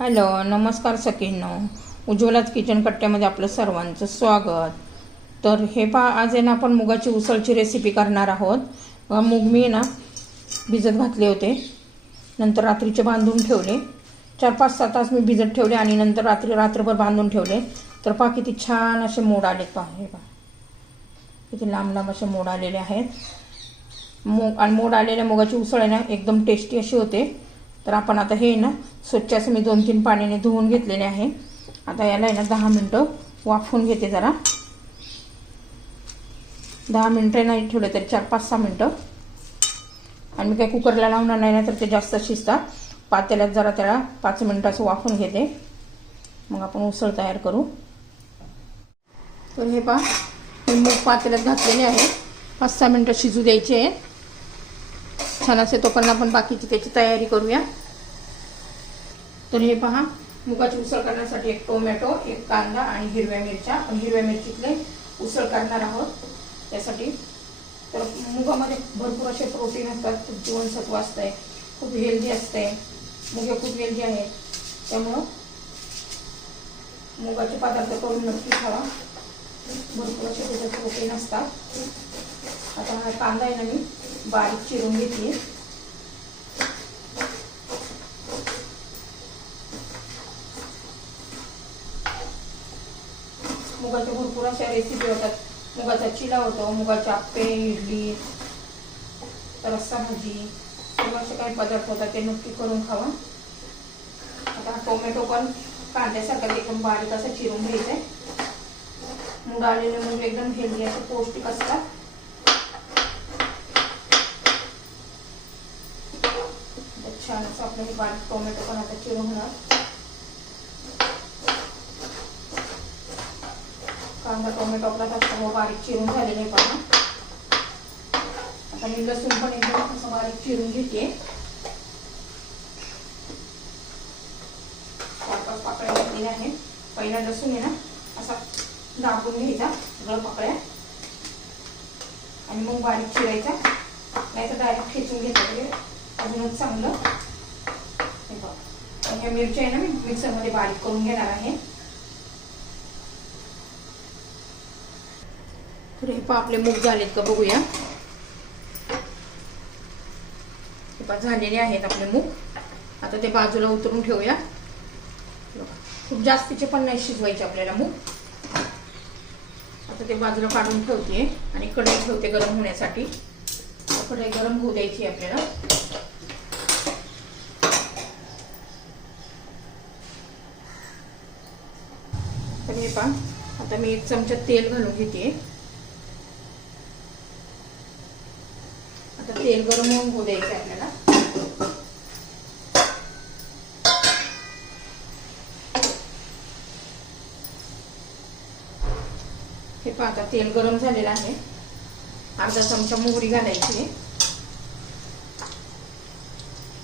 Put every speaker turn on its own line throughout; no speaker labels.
Hello नमस्कार सखींनो. उज्ज्वलाच kitchen कट्ट्यामध्ये आपलं सर्वांचं स्वागत. तर हे पा आज आहे ना आपण मुगाची उसळची रेसिपी करणार आहोत. मूग मी ना भिजत घातले होते. नंतर रात्रीचे बांधून ठेवले. चार पाच सहा तास मी भिजत ठेवले आणि नंतर रात्री रात्रभर बांधून ठेवले. तर पहा किती छान असे मोड आलेत पहा हे पहा. किती लांब लांब असे मोड आलेले आहेत. मूग आणि मोड आलेल्या मुगाची उसळ आहे ना एकदम टेस्टी अशी होते. तर आपण आता हे ना स्वच्छ असं मी दोन तीन पाण्याने धुवून घेतलेले आहे. आता याला आहे ना दहा मिनटं वाफवून घेते जरा. दहा मिनटं नाही ठेवले तरी चार पाच सहा मिनटं. आणि मी काही कुकरला लावणार नाही ना तर ते जास्त शिजतात. पातेल्यात जरा त्याला पाच मिनटं असं घेते. मग आपण उसळ तयार करू. तर हे पहा मूग पातेल्यात घातलेले आहे. पाच सहा मिनटं शिजू द्यायचे आहे छान असे तोपर्यंत आपण बाकीची त्याची तयारी करूया. तर हे पहा मुगाची उसळ करण्यासाठी एक टोमॅटो एक कांदा आणि हिरव्या मिरच्या. आपण हिरव्या मिरचीतले उसळ करणार आहोत त्यासाठी. तर मुगामध्ये भरपूर असे प्रोटीन असतात खूप जीवनसत्व असतंय खूप हेल्दी असते मुगे खूप हेल्दी आहेत त्यामुळं मुगाचे पदार्थ करून नक्की खावा. भरपूर असे त्याच्यात प्रोटीन असतात. आता हा कांदा आहे ना मी बारीक चिरून घेतली. मुगाच्या भरपूर अशा रेसिपी होतात. मुगाचा चिला होतो मुगाचे आप्पे इडली रस्सा भाजी सर्व असे काही पदार्थ होतात ते नक्की करून खावा. आता टोमॅटो पण कांद्यासारखा एकदम बारीक असं चिरून घ्यायचा आहे मूग आलेले मुग म्हणजे एकदम हेल्दी असे पौष्टिक असतात. छान असं आपलं हे बारीक टोमॅटो पण आता चिरून होणार कांदा टोमॅटो आपला असतो बारीक चिरून झालेले पण आता मी लसूण पण एकदम असं बारीक चिरून घेते. चार पाच पाकळ्या घेतलेल्या आहेत. पहिला लसूण आहे ना असा दाबून घ्यायचा सगळं पाकळ्या. आणि मग बारीक चिरायचा. नाही तर डायरेक्ट खेचून घेतलं तरी अजूनच चांगलं बघ मिरची आहे ना मी मिक्सरमध्ये बारीक करून घेणार आहे. तर हे पा आपले मूग झालेत का बघूया. हे पा झालेले आहेत आपले मूग आता ते बाजूला उतरून ठेवूया. खूप जास्तीचे पण नाही शिजवायचे आपल्याला मूग आता ते बाजूला काढून ठेवते आणि कढई ठेवते गरम होण्यासाठी. कढई गरम होऊ द्यायची आपल्याला. हे पहा. आता मी एक चमचा तेल घालून घेते. आता तेल गरम होऊन होऊ द्यायचं आपल्याला. हे पहा आता तेल गरम झालेलं आहे. अर्धा चमचा मोहरी घालायची आहे.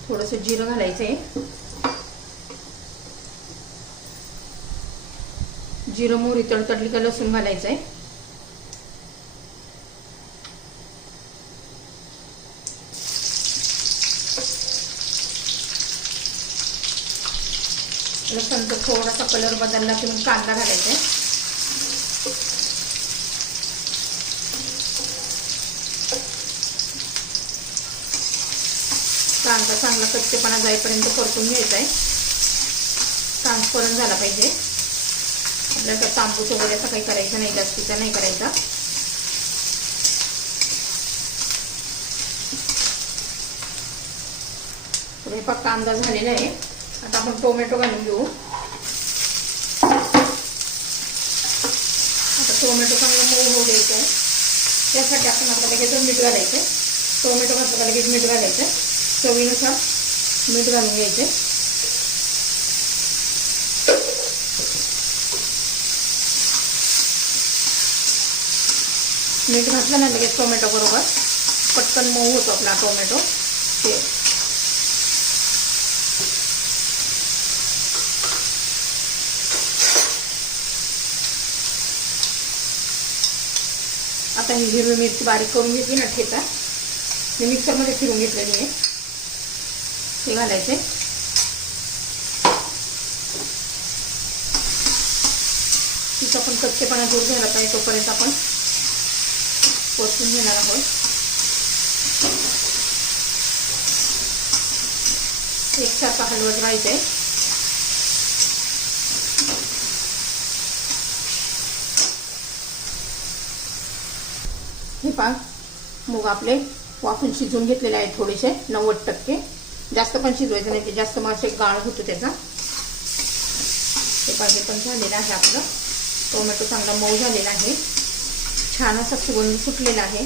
थोडंसं जिरं घालायचं आहे. जिरं मोहरी तडतडली का लसूण घालायचं आहे लसणचा थोडासा कलर बदलला की मग कांदा घालायचा आहे कांदा चांगला कच्चेपणा जाईपर्यंत परतून घ्यायचा आहे ट्रान्सपरंट झाला पाहिजे. आपल्याला तांबूस वगैरे असं काही करायचं नाही जास्तीचा नाही करायचा. स्वयंपाक कांदा झालेला आहे. आता आपण टोमॅटो घालून घेऊ. आता टोमॅटो चांगला मऊ होऊ द्यायचं आहे. त्यासाठी आपण आता लगेच मीठ घालायचं. टोमॅटो घातलं का लगेच मीठ घालायचं. चवीनुसार मीठ घालून घ्यायचं. मीठ घातलं ना लगेच टोमॅटो बरोबर. पटकन मऊ होतो आपला टोमॅटो. ते. आता ही हिरवी मिरची बारीक करून घेतली ना ठेचा. मी मिक्सरमध्ये फिरून घेतलेली आहे. हे घालायचे. तिचा पण कच्चेपणा दूर झाला पाहिजे तोपर्यंत आपण परतून घेणार आहोत. एकसारखा हलवत राहायचं आहे हे पहा मूग आपले वाफून शिजवून घेतलेले आहेत थोडेसे नव्वद टक्के. जास्त पण शिजवायचं नाही ते जास्त मासे गाळ होतो त्याचा. ते पाहिजे पण झालेलं आहे आपलं. टोमॅटो चांगला मऊ झालेला आहे. छान असा सुगंध सुटलेला आहे.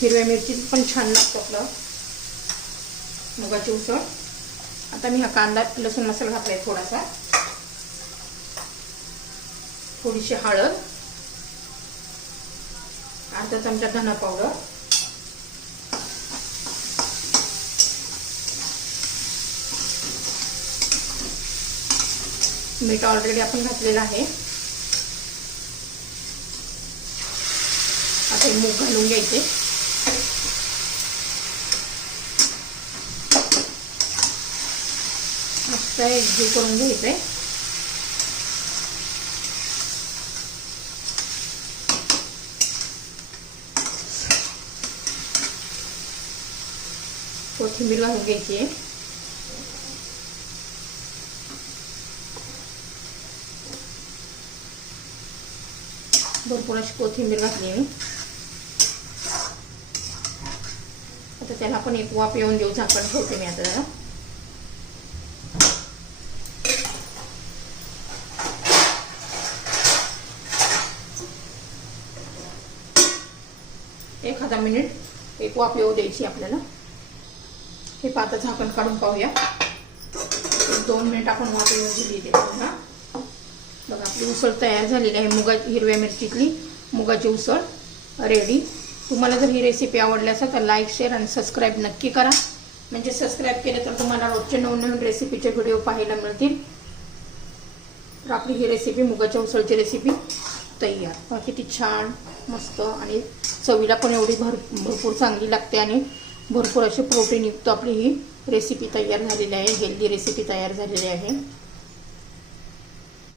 हिरव्या मिरची पण छान लागतं आपलं. मुगाची उसळ. आता मी हा कांदा लसूण मसाला घातलाय थोडासा. थोडीशी हळद. अर्धा चमचा धना पावडर. मीठ ऑलरेडी आपण घातलेलं आहे. आता हे मूग घालून घ्यायचे मस्त एकजीव करून घ्यायचंय कोथिंबीर घालून घ्यायची आहे भरपूर अशी कोथिंबीर घातली मी आता त्याला आपण एक वाफ येऊन देऊ झाकण ठेवते मी आता जरा. एखादा मिनिट एक वाफ येऊ द्यायची आपल्याला. हे पाता झाकण काढून पाहूया. दोन मिनिट आपण वाफ येऊ दिली त्याला बघा आपली उसळ तयार झालेली आहे. मुगा हिरव्या मिरचीतली मुगाची उसळ रेडी तुम्हाला जर ही रेसिपी आवडली असेल तर लाईक शेअर आणि सबस्क्राईब नक्की करा. म्हणजे सबस्क्राईब केलं तर तुम्हाला रोजचे नवनवीन रेसिपीचे व्हिडिओ पाहायला मिळतील. तर आपली ही रेसिपी मुगाच्या उसळची रेसिपी तयार. बाकी किती छान मस्त आणि चवीला पण एवढी भर भरपूर चांगली लागते आणि भरपूर असे प्रोटीनयुक्त आपली ही रेसिपी तयार झालेली आहे. हेल्दी रेसिपी तयार झालेली आहे.